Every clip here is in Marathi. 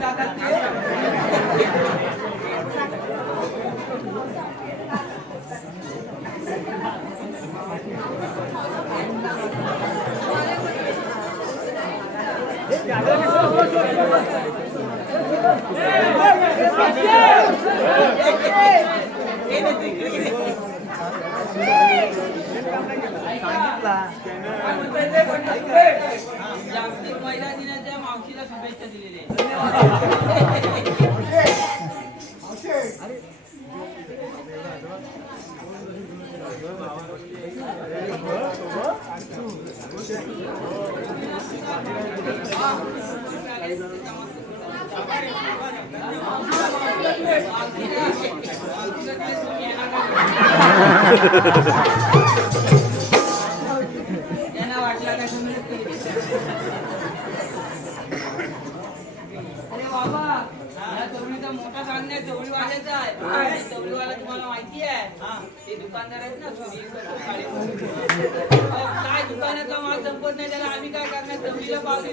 जातात ते. जागतिक महिला दिनाच्या मावशीला शुभेच्छा दिलेल्या त्यांना वाटलं काय अरे बाबा या चवळीचा मोठा सांगण्यात चवळीवाल्याचा आहे. चवळीवाला तुम्हाला माहिती आहे ते दुकानदार आहेत ना काय दुकानातला माल संपत नाही त्याला आम्ही काय करणार चवळीला पावली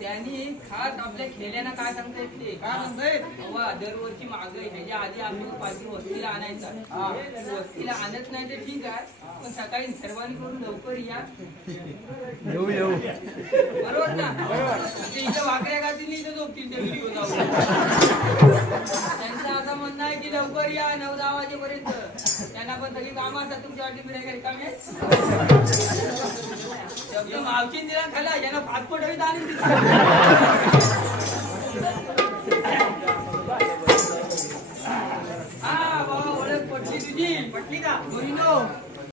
त्यांनी खास आपल्या खेळल्याना काय सांगता येते काय म्हणताय दरवर्षी माग ह्याच्या आधी आम्ही पाठी वस्तीला आणायचा वस्तीला आणत नाही ते ठीक आहे पण सकाळी सर्वांनी करून लवकर या येऊ बरोबर ना इथं भाकऱ्या खातील इथं झोपतील ते व्हिडिओ जाऊ त्यांचं असं म्हणणं आहे की लवकर या 9-10 वाजेपर्यंत त्यांना पण सगळी कामं असतात तुमच्यासाठी फिरायला रिकामे शब्द मावशीन दिला खाला यांना पासपोर्ट हवी आणि हा बाबा ओळख पटली तुझी पटली का